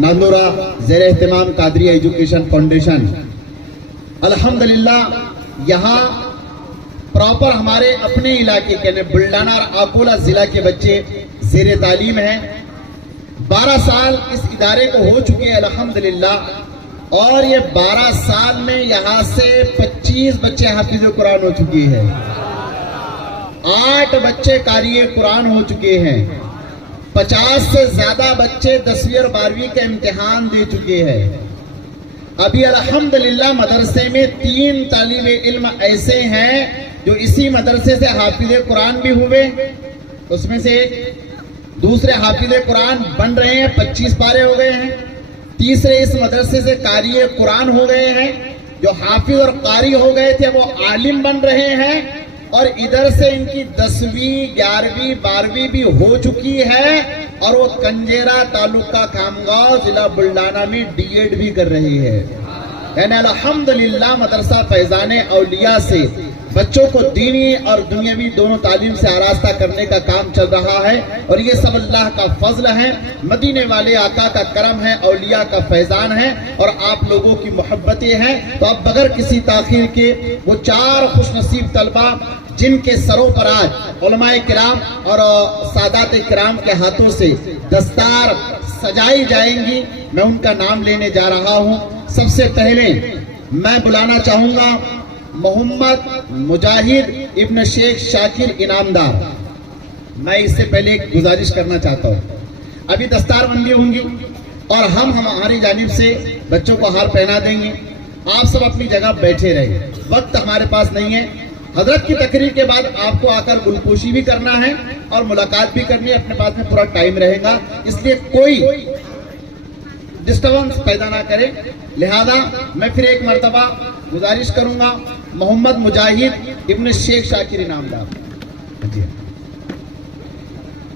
नांदोरा ज़ेर एहतमाम Qadri education foundation. अल्हम्दुलिल्लाह यहाँ प्रॉपर हमारे अपने इलाके के बुल्ढाना और अकोला जिला के बच्चे ज़ेर तालीम हैं। 12 साल इस इदारे को हो चुके हैं अल्हम्दुलिल्लाह, और ये 12 साल में यहाँ से 25 बच्चे हाफिज कुरान हो चुके हैं, 8 बच्चे कारी कुरान हो चुके हैं, 50 से ज्यादा बच्चे 10वीं और 12वीं का इम्तिहान दे चुके हैं। अभी अल्हम्दुलिल्लाह मदरसे में 3 तालिबे इल्म ऐसे हैं जो इसी मदरसे से हाफिज कुरान भी हुए, उसमें से दूसरे हाफिज कुरान बन रहे हैं, 25 पारे हो गए हैं। तीसरे इस मदरसे से कारी कुरान हो गए हैं, जो हाफिज और कारी हो गए थे वो आलिम बन रहे हैं, और इधर से इनकी 10वीं 11वीं 12वीं भी हो चुकी है, और वो कंजेरा तालुका खामगांव जिला बुल्ढाना में डीएड भी कर रही है। यानी अल्हम्दुलिल्लाह मदरसा फैजान औलिया से बच्चों को दीनी और दुनियावी दोनों तालीम से आरास्ता करने का काम चल रहा है, और ये सब अल्लाह का फजल है, मदीने वाले आका का करम है, औलिया का फैजान है, और आप लोगों की मोहब्बतें हैं। तो अब बगैर किसी ताखीर के वो 4 खुशनसीब तलबा जिनके सरों पर आज उलमाए किराम और सादात किराम के हाथों से दस्तार सजाई जाएंगी, मैं उनका नाम लेने जा रहा हूँ। सबसे पहले मैं बुलाना चाहूंगा मोहम्मद मुजाहिद इब्न शेख शाकिर इनामदार। मैं इससे पहले एक गुजारिश करना चाहता हूँ, अभी दस्तार बंदी होंगी और हम हमारी जानिब से बच्चों को हार पहना देंगे। आप सब अपनी जगह बैठे रहे, वक्त हमारे पास नहीं है। हजरत की तकरीर के बाद आपको आकर गुलपोशी भी करना है और मुलाकात भी करनी है, अपने पास में पूरा टाइम रहेगा, इसलिए कोई डिस्टर्बेंस पैदा ना करे। लिहाजा मैं फिर एक मर्तबा गुजारिश करूंगा मोहम्मद मुजाहिद इब्न शेख शाकिर इनामदार।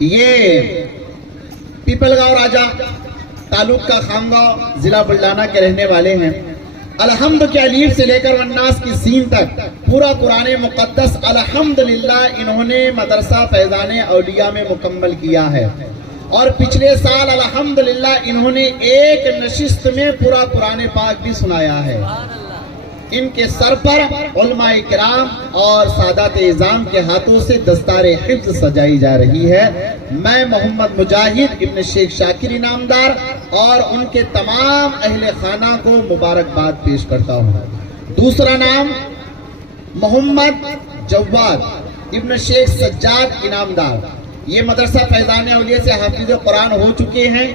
ये पीपलगांव राजा तालुका खामगांव जिला बुल्ढाना के रहने वाले हैं। अलहम्द के अलीफ से लेकर वन्नास की सीन तक पूरा कुरान मुकद्दस अल्हम्दुलिल्लाह इन्होंने मदरसा फैजान औलिया में मुकम्मल किया है, और पिछले साल अल्हम्दुलिल्लाह इन्होंने एक नशिस्त में पूरा कुरान पाक भी सुनाया है। इनके सर पर उलमाए किराम और सादात इज़ाम के हाथों से दस्तारे हिफ्ज़ सजाई जा रही है। मैं मोहम्मद मुजाहिद इब्न शेख शाकिर इनामदार और उनके तमाम अहले खाना को मुबारकबाद पेश करता हूँ। दूसरा नाम मोहम्मद जव्वाद इब्न शेख सज्जाद इनामदार। ये मदरसा फैजान औलिया से हाफिज कुरान हो चुके हैं,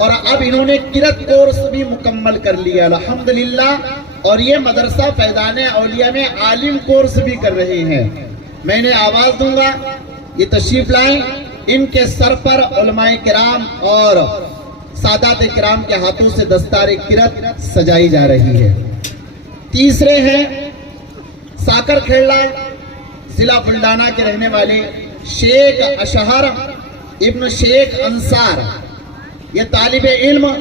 और अब इन्होंने किरत कोर्स भी मुकम्मल कर लिया अल्हम्दुलिल्लाह, और ये मदरसा फैजान औलिया में आलिम कोर्स भी कर रहे हैं। मैं इन्हें आवाज दूंगा, ये तशरीफ लाएं। इनके सर पर उलमाए किराम और सादात किराम के हाथों से दस्तार किरत सजाई जा रही है। तीसरे हैं साकर खेड़ा जिला बुल्ढाना के रहने वाले शेख अशहर इब्न शेख अंसार। ये तालिबे इल्म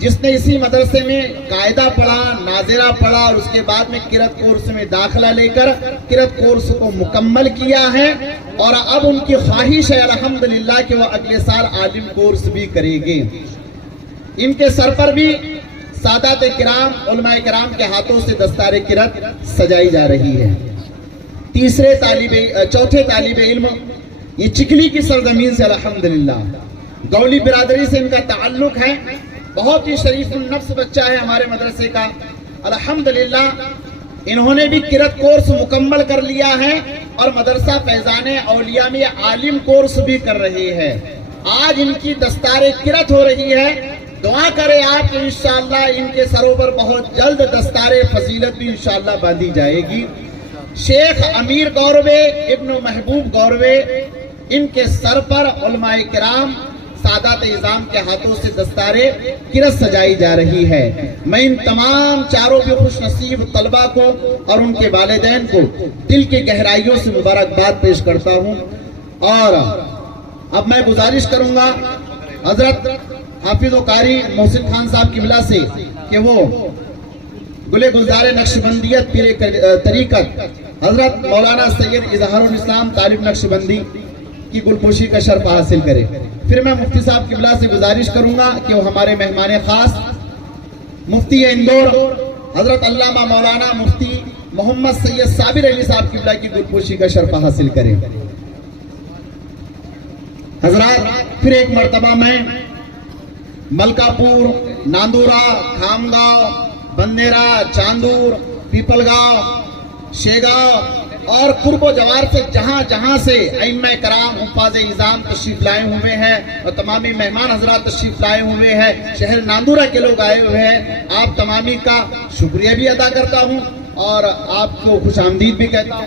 जिसने इसी मदरसे में कायदा पढ़ा, नाजिरा पढ़ा, और उसके बाद में किरत कोर्स में दाखिला लेकर किरत कोर्स को मुकम्मल किया है, और अब उनकी ख्वाहिश है अल्हम्दुलिल्लाह कि वो अगले साल आलिम कोर्स भी करेंगे। इनके सर पर भी सादात किराम उलमाए किराम के हाथों से दस्तार किरत सजाई जा रही है। चौथे तालिबे इल्म ये चिकली की सरजमीन से अल्हम्दुलिल्लाह गौली बिरादरी से इनका ताल्लुक है। बहुत ही शरीफ नफ्स बच्चा है हमारे मदरसे का अल्हम्दुलिल्लाह। इन्होंने भी किरत कोर्स मुकम्मल कर लिया है, और मदरसा फैजान औलिया में आलिम कोर्स भी कर रहे हैं। आज इनकी दस्तार किरत हो रही है। दुआ करें आप कि इंशाअल्लाह इनके सरों पर बहुत जल्द दस्तार फजीलत भी इंशाअल्लाह बांधी जाएगी। शेख अमीर गौरवे इब्न महबूब गौरवे, इनके सर पर उलमाए किराम सादात इज़ाम के हाथों से दस्तारे किरत सजाई जा रही है। मैं इन तमाम चारों भी खुश नसीब तलबा को और उनके वालिदैन को दिल की गहराइयों से मुबारकबाद पेश करता हूँ। और अब मैं गुजारिश करूंगा हजरत हाफिज कारी मोहसिन खान साहब की बिला से कि वो गुले गुलजार नक्शबंदियत पीरे तरीकत हजरत मौलाना सैयद इजहारुल इस्लाम तालिब नक्शबंदी की गुलपोशी का शर्फ हासिल करे। پھر میں مفتی صاحب قبلہ سے گزارش کروں گا کہ وہ ہمارے مہمان خاص مفتی اندور حضرت علامہ مولانا مفتی محمد سید صابر علی صاحب قبلہ کی دلپوشی کا شرف حاصل کریں۔ حضرات پھر ایک مرتبہ میں ملکہ پور، ناندورا، کھامگاؤں، بندیرا، چاندور، پیپل گاؤں، شیگاؤں اور قرب و جوار سے جہاں جہاں سے ائمہ کرام حفاظ نظام تشریف لائے ہوئے ہیں اور تمامی مہمان حضرات تشریف لائے ہوئے ہیں، شہر ناندورا کے لوگ آئے ہوئے ہیں، آپ تمامی کا شکریہ بھی ادا کرتا ہوں اور آپ کو خوش آمدید بھی کہتا ہوں۔